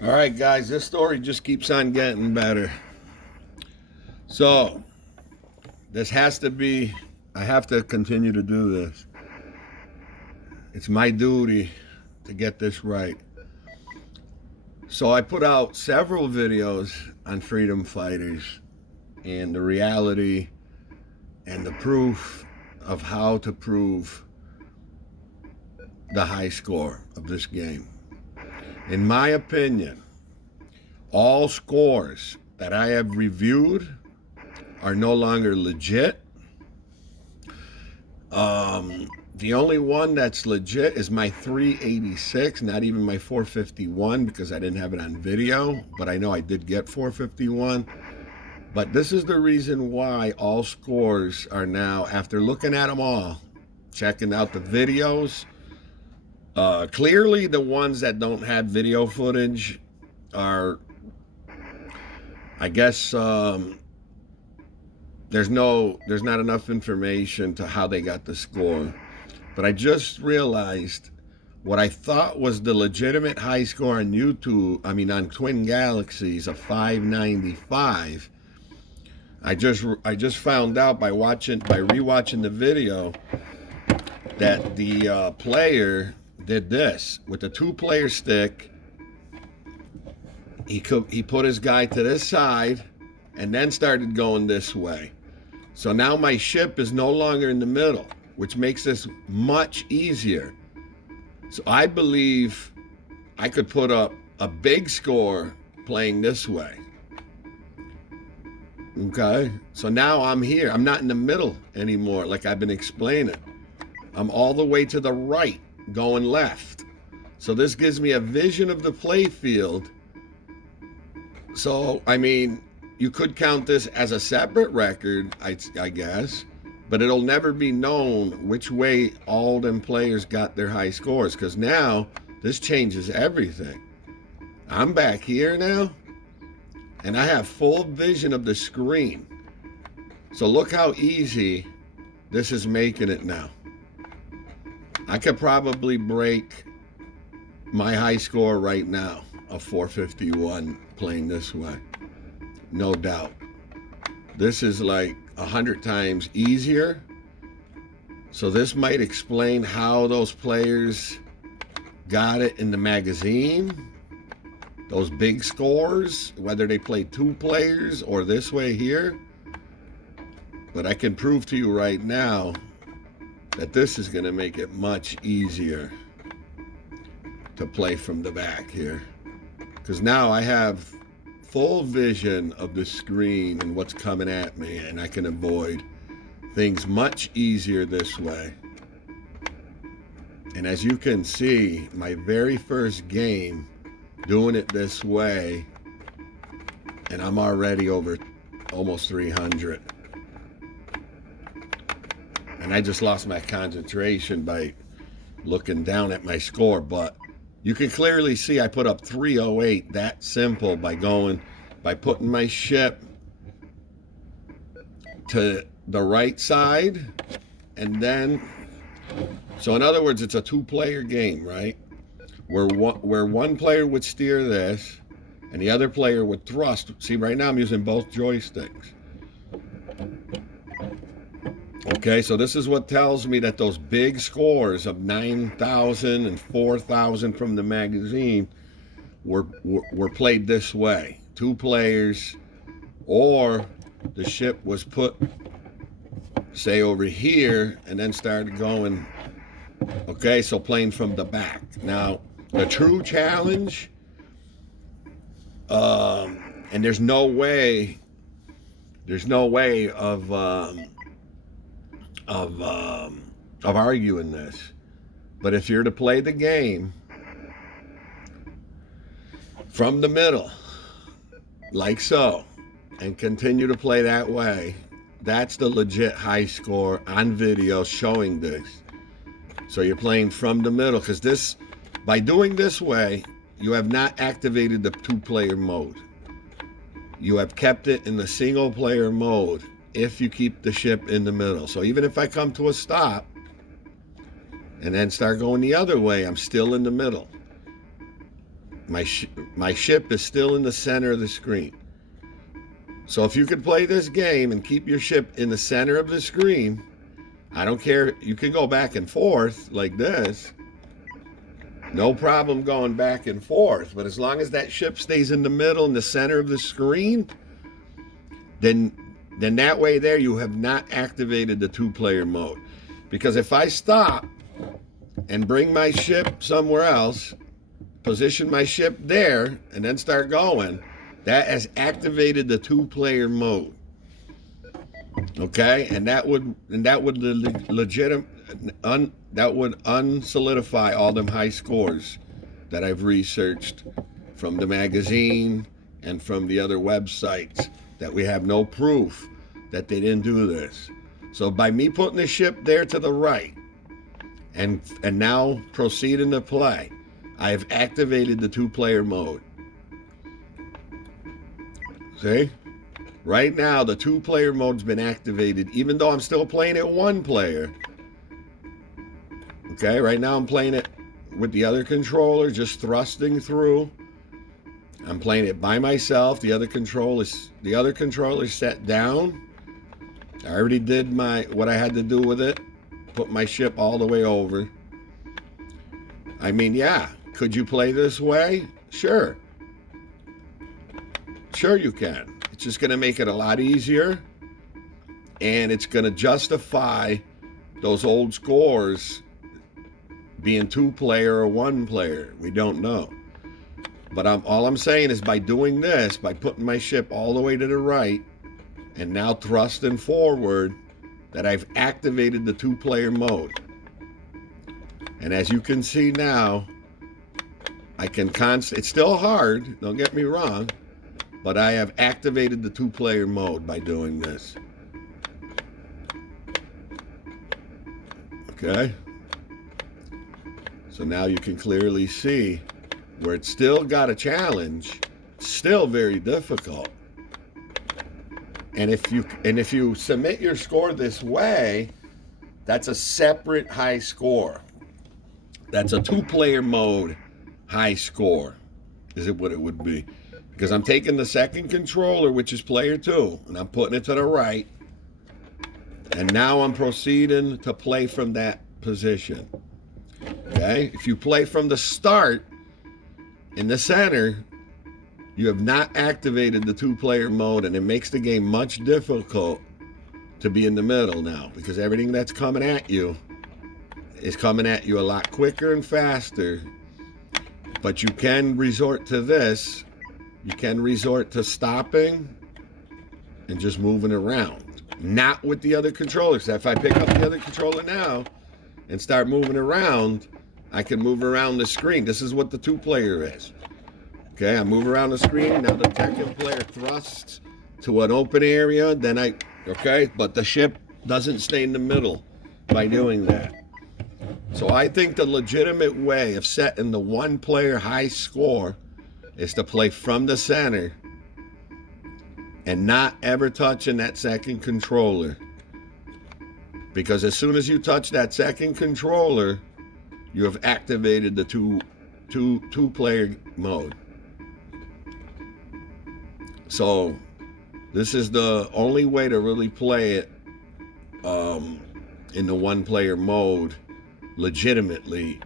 All right, guys, this story just keeps on getting better. So, this has to be, I have to continue to do this. It's my duty to get this right. So, I put out several videos on freedom fighters and the reality and the proof of how to prove the high score of this game. In my opinion, all scores that I have reviewed are no longer legit. The only one that's legit is my 386, not even my 451 because I didn't have it on video, but I know I did get 451. But this is the reason why all scores are now, after looking at them all, checking out the videos, clearly the ones that don't have video footage are, I guess, there's not enough information to how they got the score. But I just realized what I thought was the legitimate high score on YouTube, on Twin Galaxies, a 595. I just found out by rewatching the video that the player did this with the two-player stick. He put his guy to this side and then started going this way. So now my ship is no longer in the middle, which makes this much easier. So I believe I could put up a big score playing this way. Okay, so now I'm here. I'm not in the middle anymore like I've been explaining. I'm all the way to the right, going left. So this gives me a vision of the play field. So, you could count this as a separate record, I guess, but it'll never be known which way all them players got their high scores, because now this changes everything. I'm back here now, and I have full vision of the screen. So look how easy this is making it now. I could probably break my high score right now of 451 playing this way. No doubt. This is like 100 times easier. So this might explain how those players got it in the magazine. Those big scores, whether they played two players or this way here. But I can prove to you right now that this is going to make it much easier to play from the back here. Because now I have full vision of the screen and what's coming at me, and I can avoid things much easier this way. And as you can see, my very first game doing it this way, and I'm already over almost 300. And I just lost my concentration by looking down at my score, but you can clearly see I put up 308 that simple by putting my ship to the right side, and then, so in other words, it's a two-player game, right? Where one player would steer this and the other player would thrust. See, right now I'm using both joysticks. Okay, so this is what tells me that those big scores of 9,000 and 4,000 from the magazine were played this way. Two players, or the ship was put, say, over here and then started going. Okay, so playing from the back. Now, the true challenge, and there's no way of arguing this. But if you're to play the game from the middle, like so, and continue to play that way, that's the legit high score on video showing this. So you're playing from the middle, because this, by doing this way, you have not activated the two-player mode. You have kept it in the single-player mode if you keep the ship in the middle. So even if I come to a stop and then start going the other way, I'm still in the middle. my ship is still in the center of the screen. So if you could play this game and keep your ship in the center of the screen, I don't care. You can go back and forth like this. No problem going back and forth. But as long as that ship stays in the middle, in the center of the screen, then that way there you have not activated the two-player mode. Because if I stop and bring my ship somewhere else, position my ship there, and then start going, that has activated the two-player mode. Okay, and that would unsolidify all them high scores that I've researched from the magazine and from the other websites that we have no proof that they didn't do this. So by me putting the ship there to the right and now proceeding to play, I have activated the two-player mode. See? Right now, the two-player mode's been activated, even though I'm still playing it one player. Okay, right now I'm playing it with the other controller, just thrusting through. I'm playing it by myself. The other controller is set down. I already did what I had to do with it. Put my ship all the way over. I mean, yeah, could you play this way? Sure. Sure you can. It's just going to make it a lot easier, and it's going to justify those old scores being two-player or one-player. We don't know. But all I'm saying is by doing this, by putting my ship all the way to the right and now thrusting forward, that I've activated the two-player mode. And as you can see now, I can it's still hard, don't get me wrong, but I have activated the two-player mode by doing this. Okay? So now you can clearly see where it's still got a challenge, still very difficult. And if you submit your score this way, that's a separate high score. That's a two-player mode high score, is it what it would be. Because I'm taking the second controller, which is player 2, and I'm putting it to the right. And now I'm proceeding to play from that position. Okay? If you play from the start in the center, you have not activated the two-player mode, and it makes the game much difficult to be in the middle now, because everything that's coming at you is coming at you a lot quicker and faster. But you can resort to this. You can resort to stopping and just moving around. Not with the other controllers. If I pick up the other controller now and start moving around, I can move around the screen. This is what the two-player is. Okay, I move around the screen. Now the second player thrusts to an open area. Then okay, but the ship doesn't stay in the middle by doing that. So I think the legitimate way of setting the one-player high score is to play from the center and not ever touching that second controller. Because as soon as you touch that second controller, you have activated the two-player mode. So this is the only way to really play it in the one-player mode legitimately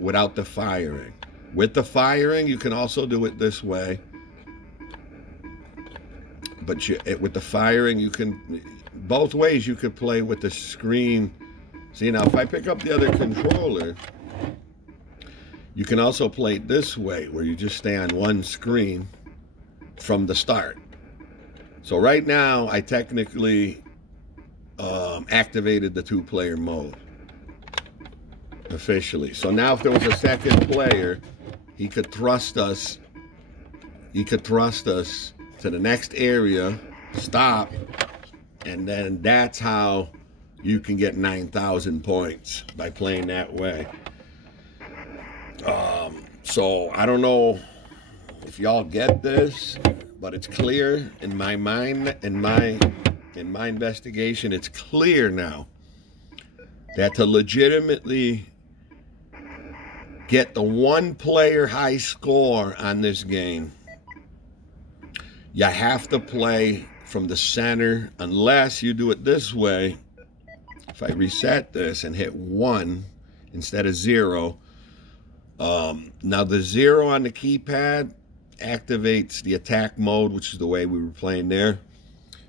without the firing. With the firing, you can also do it this way. But with the firing, you can, both ways you could play with the screen. See, now if I pick up the other controller, you can also play it this way, where you just stay on one screen from the start. So right now, I technically activated the two-player mode officially. So now if there was a second player, he could thrust us to the next area, stop, and then that's how you can get 9,000 points by playing that way. So I don't know if y'all get this, but it's clear in my mind, in my investigation, it's clear now that to legitimately get the one player high score on this game, you have to play from the center unless you do it this way. If I reset this and hit 1 instead of 0, now the 0 on the keypad activates the attack mode, which is the way we were playing there.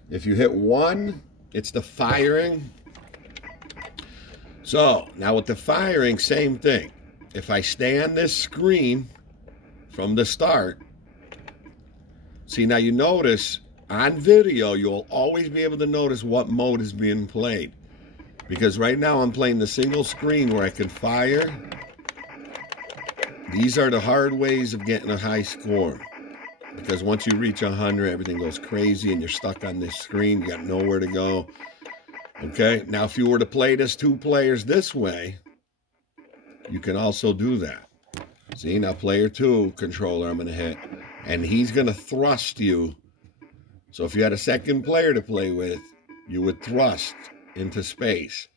If you hit 1, it's the firing. So now with the firing, same thing. If I stay on this screen from the start, see, now you notice on video, you'll always be able to notice what mode is being played. Because right now I'm playing the single screen where I can fire. These are the hard ways of getting a high score. Because once you reach 100, everything goes crazy and you're stuck on this screen. You got nowhere to go. Okay, now if you were to play this 2 players this way, you can also do that. See, now player 2 controller I'm going to hit. And he's going to thrust you. So if you had a second player to play with, you would thrust into space.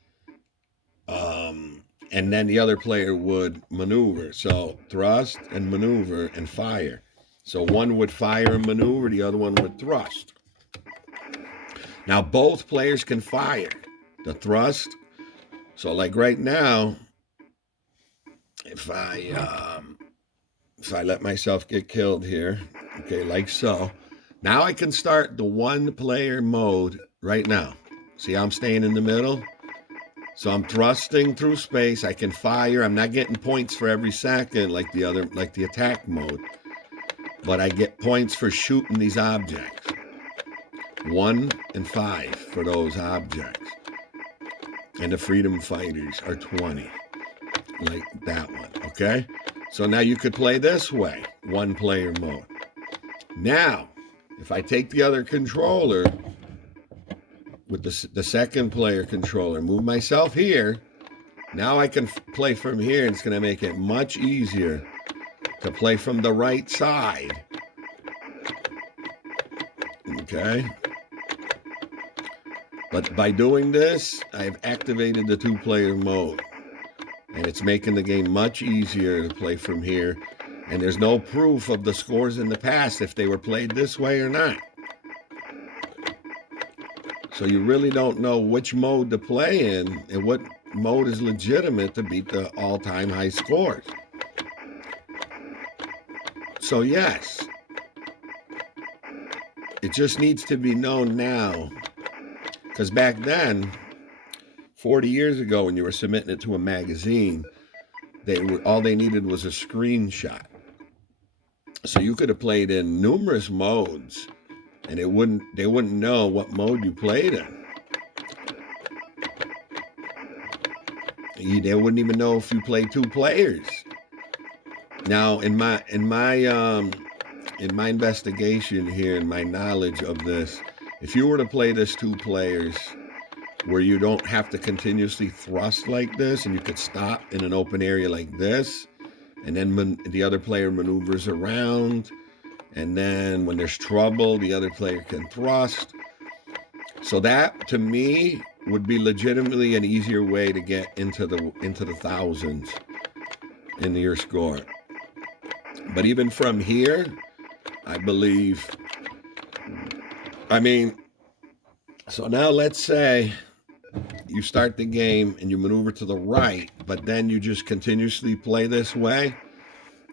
And then the other player would maneuver. So thrust and maneuver and fire. So one would fire and maneuver, the other one would thrust. Now both players can fire the thrust. So like right now, if I let myself get killed here, okay, like so, now I can start the 1 player mode right now. See, I'm staying in the middle. So I'm thrusting through space. I can fire. I'm not getting points for every second like the attack mode. But I get points for shooting these objects. 1 and 5 for those objects. And the freedom fighters are 20. Like that one, okay? So now you could play this way, 1 player mode. Now, if I take the other controller with the second player controller, move myself here, now I can play from here, and it's going to make it much easier to play from the right side. Okay? But by doing this, I've activated the 2 player mode. And it's making the game much easier to play from here. And there's no proof of the scores in the past if they were played this way or not. So you really don't know which mode to play in and what mode is legitimate to beat the all-time high scores. So yes, it just needs to be known now. Because back then, 40 years ago, when you were submitting it to a magazine, all they needed was a screenshot. So you could have played in numerous modes, and they wouldn't know what mode you played in. They wouldn't even know if you played 2 players. Now, in my investigation here, and my knowledge of this, if you were to play this 2 players, where you don't have to continuously thrust like this, and you could stop in an open area like this, and then the other player maneuvers around, and then when there's trouble, the other player can thrust. So that, to me, would be legitimately an easier way to get into the thousands in your score. But even from here, I believe, so now let's say you start the game and you maneuver to the right, but then you just continuously play this way,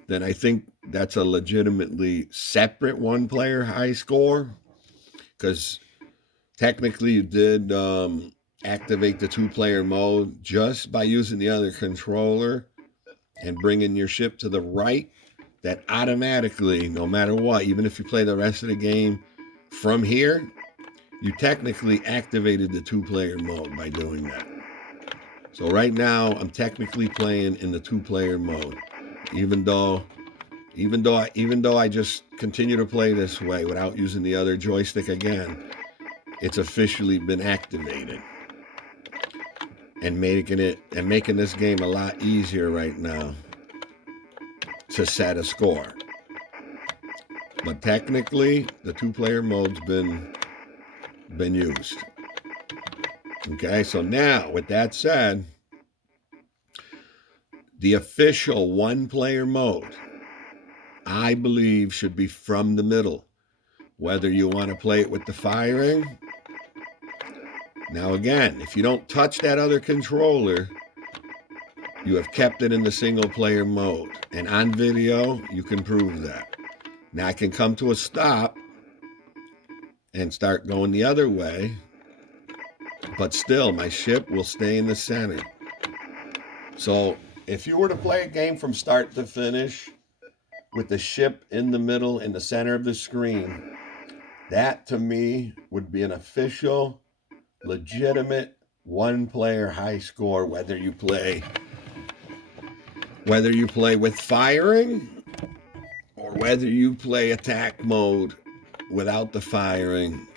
then I think that's a legitimately separate 1 player high score, because technically you did activate the 2 player mode just by using the other controller and bringing your ship to the right. That automatically, no matter what, even if you play the rest of the game from here, you technically activated the 2 player mode by doing that. So right now, I'm technically playing in the 2 player mode, even though I just continue to play this way without using the other joystick again. It's officially been activated, and making this game a lot easier right now to set a score. But technically, the 2 player mode's been used. Okay, so now with that said, The official one-player mode, I believe, should be from the middle. Whether you want to play it with the firing. Now again, if you don't touch that other controller, you have kept it in the single-player mode. And on video, you can prove that. Now I can come to a stop and start going the other way, but still my ship will stay in the center. So if you were to play a game from start to finish with the ship in the middle, in the center of the screen, that to me would be an official, legitimate one-player high score, whether you play with firing or whether you play attack mode without the firing.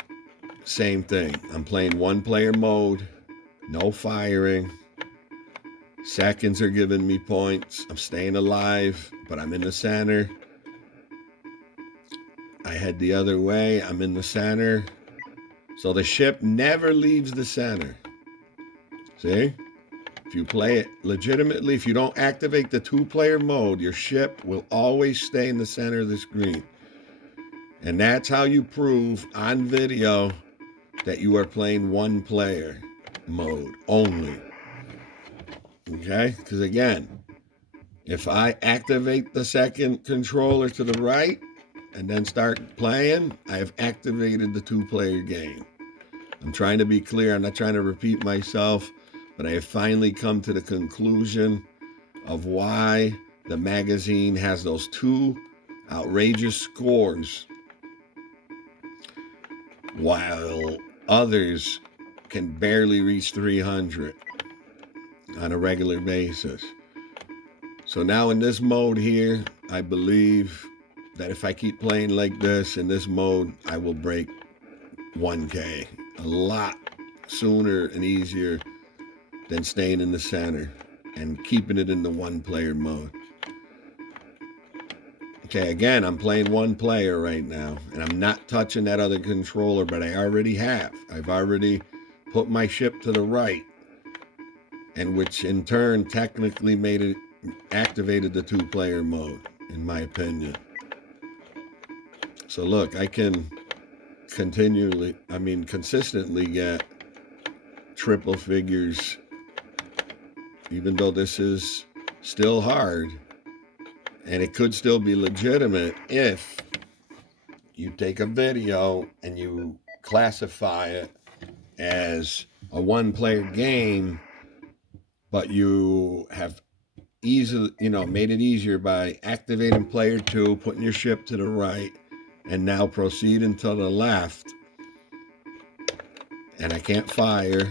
Same thing. I'm playing one-player mode, no firing. Seconds are giving me points. I'm staying alive, but I'm in the center. I head the other way. I'm in the center. So the ship never leaves the center. See? If you play it legitimately, if you don't activate the two-player mode, your ship will always stay in the center of the screen. And that's how you prove on video that you are playing one-player mode only. Okay? Because again, if I activate the second controller to the right and then start playing, I have activated the two-player game. I'm trying to be clear. I'm not trying to repeat myself, but I have finally come to the conclusion of why the magazine has those two outrageous scores while others can barely reach 300 on a regular basis. So now in this mode here, I believe that if I keep playing like this in this mode, I will break 1K a lot sooner and easier than staying in the center and keeping it in the one-player mode. Okay, again, I'm playing one player right now, and I'm not touching that other controller, but I already have. I've already put my ship to the right, and which in turn technically activated the two-player mode, in my opinion. So look, I can consistently get triple figures, even though this is still hard, and it could still be legitimate if you take a video and you classify it as a one-player game, but you have made it easier by activating player 2, putting your ship to the right, and now proceeding to the left. And I can't fire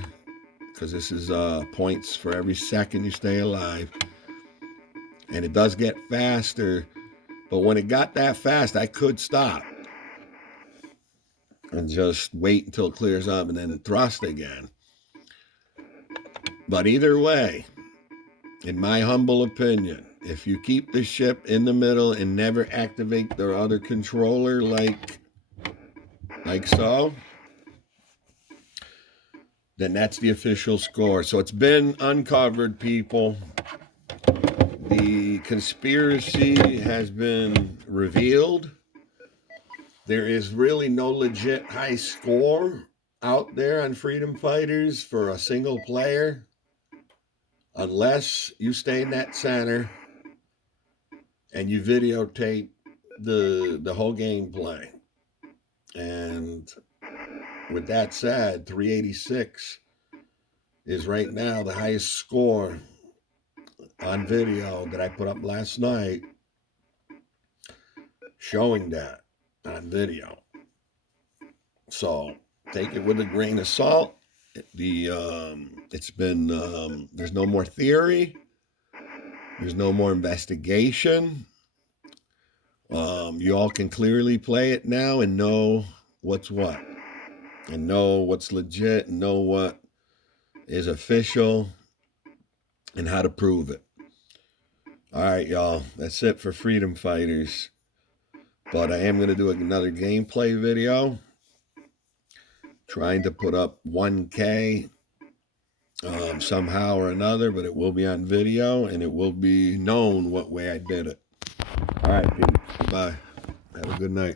because this is points for every second you stay alive. And it does get faster, but when it got that fast, I could stop and just wait until it clears up and then thrust again. But either way, in my humble opinion, if you keep the ship in the middle and never activate the other controller like so, then that's the official score. So it's been uncovered, people. The conspiracy has been revealed. There is really no legit high score out there on Freedom Fighters for a single player unless you stay in that center and you videotape the whole gameplay. And with that said, 386 is right now the highest score on video that I put up last night, showing that on video. So take it with a grain of salt. It's been there's no more theory, there's no more investigation. You all can clearly play it now and know what's what, and know what's legit, and know what is official, and how to prove it. All right, y'all, that's it for Freedom Fighters. But I am going to do another gameplay video, trying to put up 1K somehow or another, but it will be on video and it will be known what way I did it. All right, Pete. Goodbye. Have a good night.